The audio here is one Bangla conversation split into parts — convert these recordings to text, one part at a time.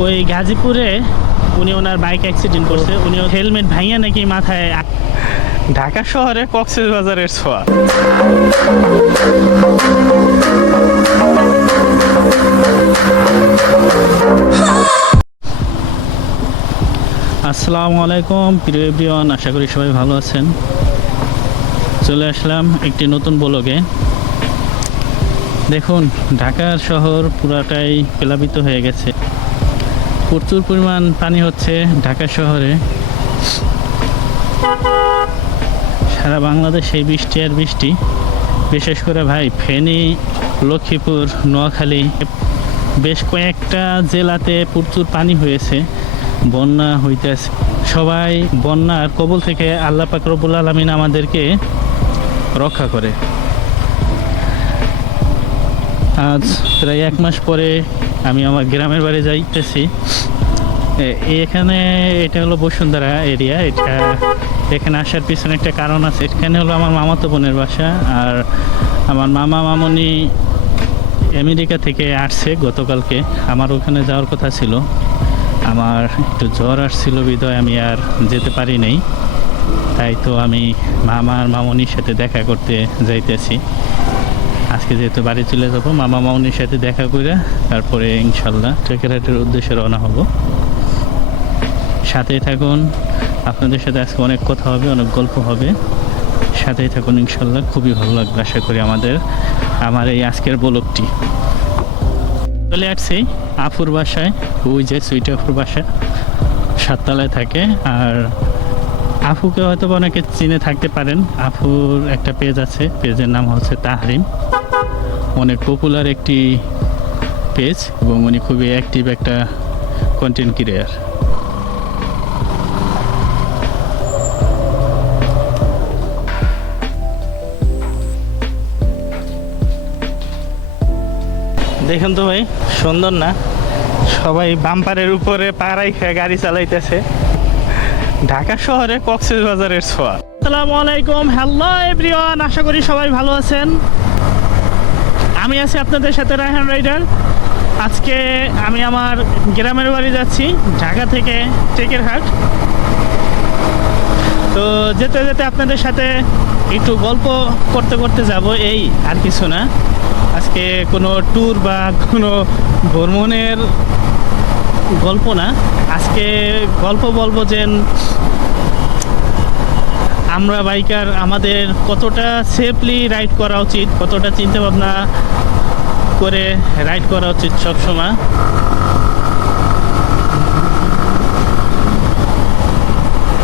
ওই গাজীপুরে উনি ওনার বাইক অ্যাক্সিডেন্ট করছে, উনি হেলমেট ভাঙিয়া নাকি মাথায়। ঢাকা শহরে কক্সবাজারের ছোঁয়া। আসসালামু আলাইকুম প্রিয় এভরিওয়ান, আশা করি সবাই ভালো আছেন। চলে আসলাম একটি নতুন ব্লগে। দেখুন, ঢাকার শহর পুরাটাই প্লাবিত হয়ে গেছে। প্রচুর পরিমাণ পানি হচ্ছে ঢাকা শহরে। সারা বাংলাদেশে বৃষ্টি আর বৃষ্টি, বিশেষ করে ভাই ফেনী, লক্ষ্মীপুর, নোয়াখালী বেশ কয়েকটা জেলাতে প্রচুর পানি হয়েছে, বন্যা হইতেছে। সবাই বন্যার কবল থেকে আল্লাহ পাক রব্বুল আলামিন আমাদেরকে রক্ষা করে। আজ প্রায় 1 মাস পরে আমি আমার গ্রামের বাড়ি যাইতেছি। এখানে এটা হলো বসুন্ধরা এরিয়া। এখানে আসার পিছনে একটা কারণ আছে। এখানে হলো আমার মামাতো বোনের বাসা, আর আমার মামা মামনি আমেরিকা থেকে আসছে গতকালকে। আমার ওখানে যাওয়ার কথা ছিল, আমার একটু জ্বর আসছিল বিধায় আমি আর যেতে পারি নাই। তাই তো আমি মামার মামনির সাথে দেখা করতে যাইতেছি। আজকে যেহেতু বাড়ি চলে যাবো, মামা মামনির সাথে দেখা করে তারপরে ইনশাল্লাহ ট্রেকেরহাটের উদ্দেশ্যে রওনা হব। সাথেই থাকুন, আপনাদের সাথে আজকে অনেক কথা হবে, অনেক গল্প হবে। সাথেই থাকুন, ইনশাল্লাহ খুবই ভালো লাগবে আশা করি আমার এই আজকের ব্লগটি। চলে আসছি আফুর বাসায়। ওই যে সুইট আফুর বাসা 7 তলায় থাকে। আর আফুকে হয়তো অনেকে চিনে থাকতে পারেন। আফুর একটা পেজ আছে, পেজের নাম হচ্ছে তাহরিম। অনেক পপুলার একটি পেজ এবং উনি খুবই অ্যাক্টিভ একটা কন্টেন্ট ক্রিয়েটর। দেখেন তো ভাই, সুন্দর না? সবাই বাম্পারের উপরে পা রাইখা গাড়ি চালাইতেছে। ঢাকা শহরে কক্সবাজারের ছোঁয়া। আসসালামু আলাইকুম, হ্যালো এভরিওয়ান, আশা করি সবাই ভালো আছেন। আমি আছি আপনাদের সাথে রায়হান রাইডার। আজকে আমি আমার গ্রামের বাড়ি যাচ্ছি, ঢাকা থেকে টেকেরহাট। তো যেতে যেতে আপনাদের সাথে একটু গল্প করতে করতে যাব, এই আর কিছু না। আজকে কোনো ট্যুর বা কোনো ভ্রমণের গল্প না। আজকে গল্প বলবো যে আমরা বাইকার আমাদের কতটা সেফলি রাইড করা উচিত, কতটা চিন্তা ভাবনা করে রাইড করা উচিত সবসময়।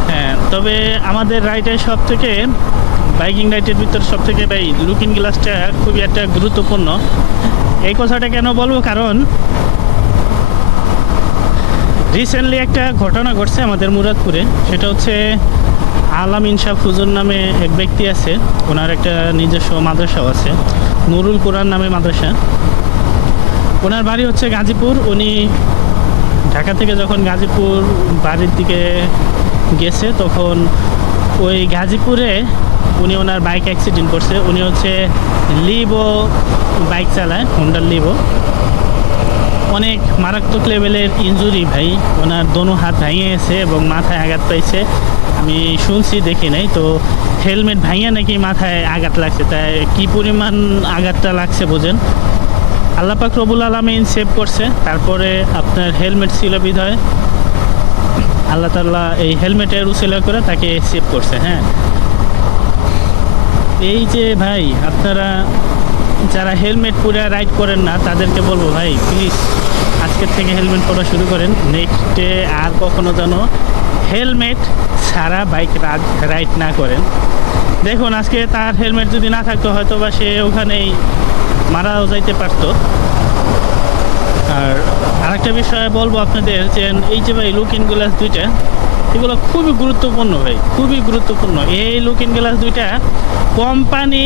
হ্যাঁ, তবে আমাদের রাইডের সব থেকে, বাইকিং রাইডের ভিতর সব থেকে ভাই লুকিং গ্লাসটা খুবই একটা গুরুত্বপূর্ণ। এই কথাটা কেন বলবো, কারণ রিসেন্টলি একটা ঘটনা ঘটছে আমাদের মুরাদপুরে। সেটা হচ্ছে আলাম ইনসাফ হুজুর নামে এক ব্যক্তি আছে, ওনার একটা নিজস্ব মাদ্রাসাও আছে, নুরুল কোরআন নামে মাদ্রাসা। ওনার বাড়ি হচ্ছে গাজীপুর। উনি ঢাকা থেকে যখন গাজীপুর বাড়ির দিকে গেছে, তখন ওই গাজীপুরে উনি ওনার বাইক অ্যাক্সিডেন্ট করছে। উনি হচ্ছে লিভো বাইক চালায়, হোন্ডার লিভো। অনেক মারাত্মক লেভেলের ইনজুরি ভাই, ওনার দোনো হাত ভেঙে গেছে এবং মাথায় আঘাত পাইছে। আমি শুনছি, দেখি নাই তো। হেলমেট ভাঙিয়া নাকি মাথায় আঘাত লাগছে, তাই কি পরিমাণ আঘাতটা লাগছে বোঝেন। আল্লাহ পাক রব্বুল আলামিন সেভ করছে। তারপরে আপনার হেলমেট ছিল বিধায় আল্লাহ তাআলা এই হেলমেটের উসিলা করে তাকে সেভ করছে। হ্যাঁ, এই যে ভাই, আপনারা যারা হেলমেট পরে রাইড করেন না, তাদেরকে বলবো ভাই প্লিজ আজকের থেকে হেলমেট পরা শুরু করেন। নেক্সটে আর কখনো যেন হেলমেট ছাড়া বাইক রাইড না করেন। দেখুন, আজকে তার হেলমেট যদি না থাকতো হয়তো বা সে ওখানেই মারাও যাইতে পারতো। আর আরেকটা বিষয় বলবো আপনাদের যে এই যে ভাই লুকিং গ্লাস দুইটা, এগুলো খুবই গুরুত্বপূর্ণ ভাই, খুবই গুরুত্বপূর্ণ। এই লুকিং গ্লাস দুইটা কোম্পানি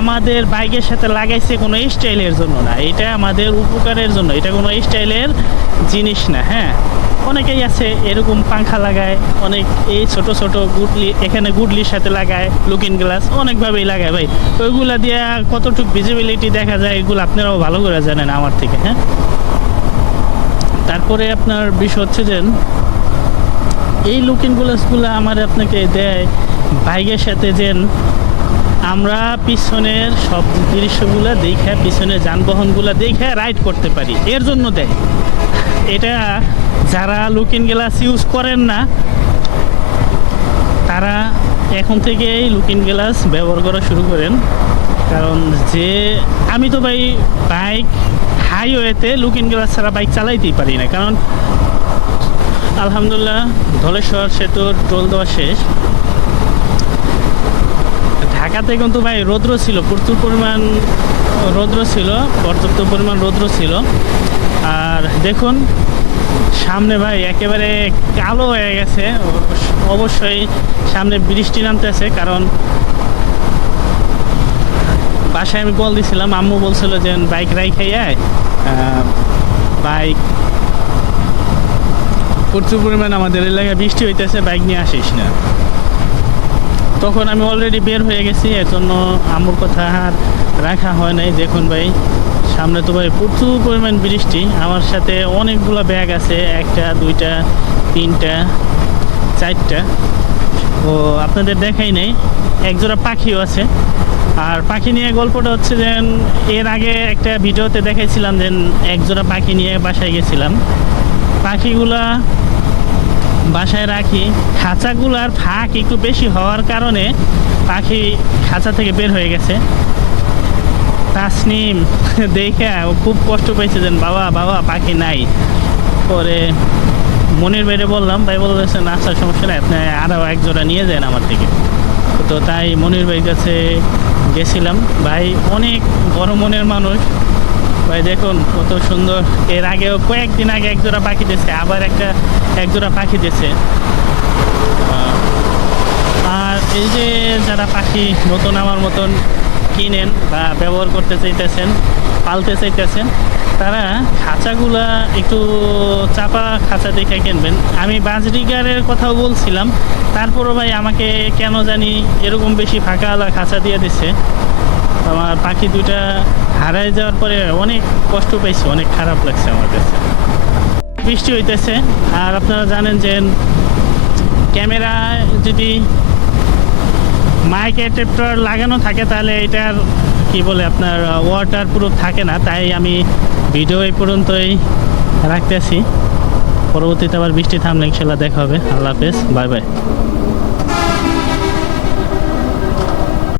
আমাদের বাইকের সাথে লাগাইছে কোনো স্টাইলের জন্য না, এটা আমাদের উপকারের জন্য। এটা কোনো স্টাইলের জিনিস না। হ্যাঁ, অনেকেই আছে এরকম পাংখা লাগায়, অনেক এই ছোট ছোট গুডলি, এখানে গুডলির সাথে লাগায় লুকিং গ্লাস, অনেকভাবেই লাগায় ভাই। ওইগুলা দিয়ে কতটুকু ভিজিবিলিটি দেখা যায় এগুলো আপনারাও ভালো করে জানেন আমার থেকে। হ্যাঁ, তারপরে আপনার বিষয় হচ্ছে যে এই লুকিং গ্লাসগুলো আমার আপনাকে দেয় বাইকের সাথে যে আমরা পিছনের সব দৃশ্যগুলো দেখে পিছনের যানবাহনগুলো দেখে রাইড করতে পারি, এর জন্য দেয়। এটা যারা লুকিং গ্লাস ইউজ করেন না তারা এখন থেকেই লুকিং গ্লাস ব্যবহার করা শুরু করেন। কারণ যে আমি তো ভাই বাইক হাইওয়েতে লুকিং গ্লাস ছাড়া বাইক চালাইতেই পারি না। কারণ আলহামদুলিল্লাহ ধলেশ্বর সেতুর টোল দেওয়া শেষ। ঢাকাতে কিন্তু ভাই রৌদ্র ছিল, প্রচুর পরিমাণ রৌদ্র ছিল, পর্যাপ্ত পরিমাণ রৌদ্র ছিল। আর দেখুন সামনে ভাই একেবারে কালো হয়ে গেছে। অবশ্যই সামনে বৃষ্টি নামতেছে, কারণ বাসায় আমি কল দিছিলাম, আম্মু বলছিল যে বাইক রাইখাই আয়, বাইক প্রচুর পরিমাণ আমাদের এলাকায় বৃষ্টি হইতেছে, বাইক নিয়ে আসিস না। তখন আমি অলরেডি বের হয়ে গেছি, এর জন্য আম্মুর কথা আর রাখা হয় নাই। দেখুন ভাই সামনে তো ভাই প্রচুর পরিমাণ বৃষ্টি। আমার সাথে অনেকগুলো ব্যাগ আছে, একটা দুইটা তিনটা চারটা। ও আপনাদের দেখাই নেই, একজোড়া পাখিও আছে। আর পাখি নিয়ে গল্পটা হচ্ছে যে এর আগে একটা ভিডিওতে দেখাইছিলাম যে একজোড়া পাখি নিয়ে বাসায় গেছিলাম। পাখিগুলা বাসায় রাখি, খাঁচাগুলার ফাঁক একটু বেশি হওয়ার কারণে পাখি খাঁচা থেকে বের হয়ে গেছে। তাসনিম দেখে ও খুব কষ্ট পেয়েছে যে বাবা বাবা পাখি নাই। পরে মনির ভাইরে বললাম, ভাই বলেছেন আচ্ছা সমস্যা নেই, আপনি আরও এক জোড়া নিয়ে যান আমার থেকে। তো তাই মনির ভাইয়ের কাছে গেছিলাম। ভাই অনেক বড় মনের মানুষ ভাই, দেখুন কত সুন্দর। এর আগেও কয়েকদিন আগে এক জোড়া পাখি দিয়েছে, আবার এক জোড়া পাখি দিয়েছে। আর এই যে যারা পাখি নতুন আমার মতন কিনেন বা ব্যবহার করতে চাইতেছেন, পালতে চাইতেছেন, তারা খাঁচাগুলা একটু চাপা খাঁচা দেখে কিনবেন। আমি বাজরিগারের কথাও বলছিলাম, তারপরও ভাই আমাকে কেন জানি এরকম বেশি ফাঁকাওয়ালা খাঁচা দিয়ে দিচ্ছে। আমার পাখি দুইটা হারাই যাওয়ার পরে অনেক কষ্ট পাইছি, অনেক খারাপ লাগছে আমার কাছে। বৃষ্টি হইতেছে, আর আপনারা জানেন যে ক্যামেরা যদি মাইক অ্যাডাপ্টার লাগানো থাকে তাহলে এটার কি বলে আপনার ওয়াটার প্রুফ থাকে না। তাই আমি ভিডিও এই পর্যন্তই রাখতেছি। পরবর্তীতে আবার বৃষ্টি থামলে ইনশাল্লাহ দেখা হবে। আল্লাহ হাফেজ, বাই বাই।